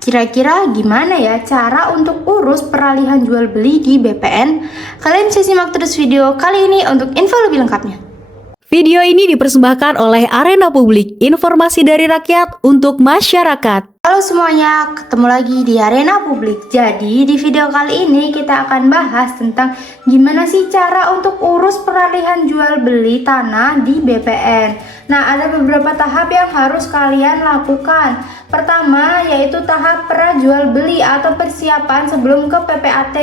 Kira-kira gimana ya cara untuk urus peralihan jual beli di BPN? Kalian bisa simak terus video kali ini untuk info lebih lengkapnya. Video ini dipersembahkan oleh Arena Publik, informasi dari rakyat untuk masyarakat. Halo semuanya, ketemu lagi di Arena Publik. Jadi di video kali ini kita akan bahas tentang gimana sih cara untuk urus peralihan jual beli tanah di BPN. Nah, ada beberapa tahap yang harus kalian lakukan. Pertama yaitu tahap prajual beli atau persiapan sebelum ke PPAT.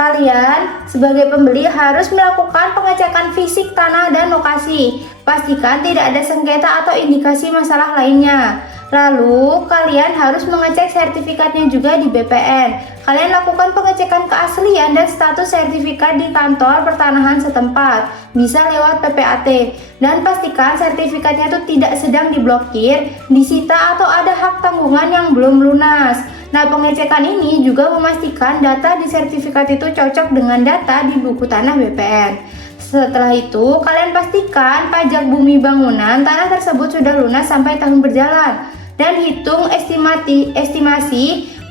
Kalian sebagai pembeli harus melakukan pengecekan fisik tanah dan lokasi. Pastikan tidak ada sengketa atau indikasi masalah lainnya. Lalu kalian harus mengecek sertifikatnya juga di BPN. Kalian lakukan pengecekan keaslian dan status sertifikat di kantor pertanahan setempat, bisa lewat PPAT. Dan pastikan sertifikatnya itu tidak sedang diblokir, disita atau ada hak tanggungan yang belum lunas. Nah, pengecekan ini juga memastikan data di sertifikat itu cocok dengan data di buku tanah BPN. Setelah itu, kalian pastikan pajak bumi bangunan tanah tersebut sudah lunas sampai tahun berjalan. Dan hitung estimasi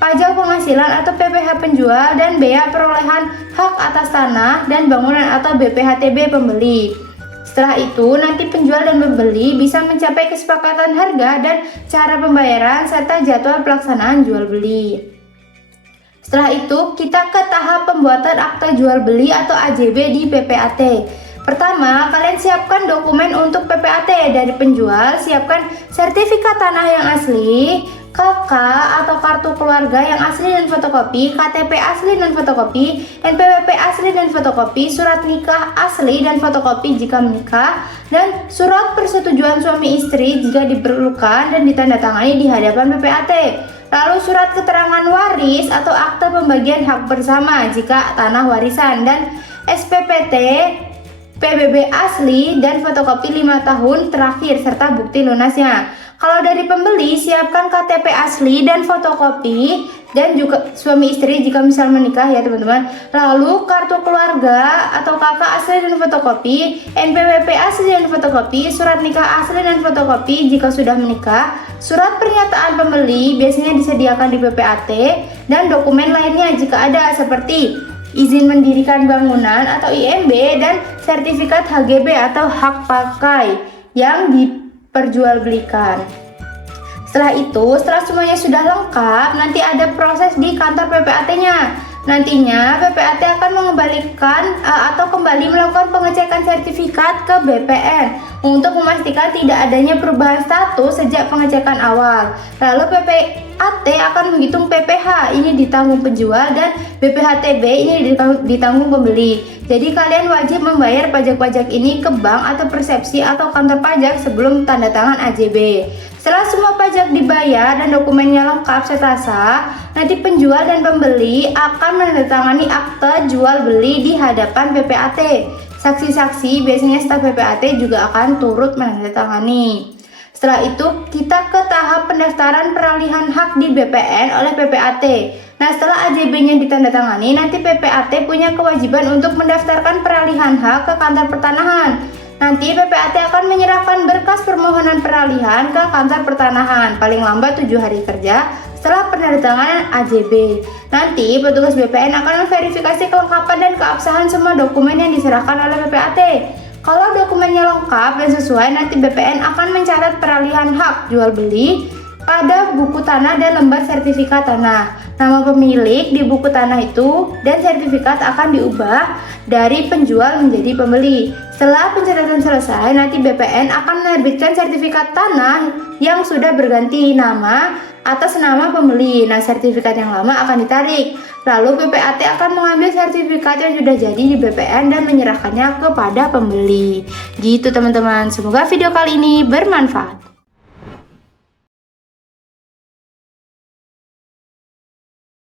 pajak penghasilan atau PPh penjual dan bea perolehan hak atas tanah dan bangunan atau BPHTB pembeli. Setelah itu, nanti penjual dan pembeli bisa mencapai kesepakatan harga dan cara pembayaran serta jadwal pelaksanaan jual beli. Setelah itu, kita ke tahap pembuatan akta jual beli atau AJB di PPAT. Pertama, kalian siapkan dokumen untuk PPAT dari penjual, siapkan sertifikat tanah yang asli, KK atau kartu keluarga yang asli dan fotokopi, KTP asli dan fotokopi, NPWP asli dan fotokopi, surat nikah asli dan fotokopi jika menikah, dan surat persetujuan suami istri jika diperlukan dan ditandatangani di hadapan PPAT. Lalu surat keterangan waris atau akte pembagian hak bersama jika tanah warisan, dan SPPT PBB asli dan fotokopi 5 tahun terakhir serta bukti lunasnya. Kalau dari pembeli, siapkan KTP asli dan fotokopi dan juga suami istri jika misal menikah ya teman-teman. Lalu kartu keluarga atau KK asli dan fotokopi, NPWP asli dan fotokopi, surat nikah asli dan fotokopi jika sudah menikah, surat pernyataan pembeli biasanya disediakan di PPAT, dan dokumen lainnya jika ada seperti izin mendirikan bangunan atau IMB dan sertifikat HGB atau hak pakai yang diperjualbelikan. Setelah itu, setelah semuanya sudah lengkap, nanti ada proses di kantor PPAT-nya. Nantinya PPAT akan mengembalikan atau kembali melakukan pengecekan sertifikat ke BPN untuk memastikan tidak adanya perubahan status sejak pengecekan awal. Lalu PPAT akan menghitung PPh ini ditanggung penjual dan BPHTB ini ditanggung pembeli. Jadi kalian wajib membayar pajak-pajak ini ke bank atau persepsi atau kantor pajak sebelum tanda tangan AJB. Setelah semua pajak dibayar dan dokumennya lengkap serta sah, nanti penjual dan pembeli akan menandatangani akte jual beli di hadapan PPAT. Saksi-saksi biasanya staf PPAT juga akan turut menandatangani. Setelah itu, kita ke tahap pendaftaran peralihan hak di BPN oleh PPAT. Nah, setelah AJB-nya ditandatangani, nanti PPAT punya kewajiban untuk mendaftarkan peralihan hak ke kantor pertanahan. Nanti PPAT akan menyerahkan berkas permohonan peralihan ke kantor pertanahan paling lambat 7 hari kerja setelah penandatanganan AJB. Nanti petugas BPN akan memverifikasi kelengkapan dan keabsahan semua dokumen yang diserahkan oleh PPAT. Kalau dokumennya lengkap dan sesuai, nanti BPN akan mencatat peralihan hak jual beli pada buku tanah dan lembar sertifikat tanah. Nama pemilik di buku tanah itu dan sertifikat akan diubah dari penjual menjadi pembeli. Setelah pencatatan selesai, nanti BPN akan menerbitkan sertifikat tanah yang sudah berganti nama atas nama pembeli. Nah, sertifikat yang lama akan ditarik. Lalu PPAT akan mengambil sertifikat yang sudah jadi di BPN dan menyerahkannya kepada pembeli. Gitu teman-teman, semoga video kali ini bermanfaat.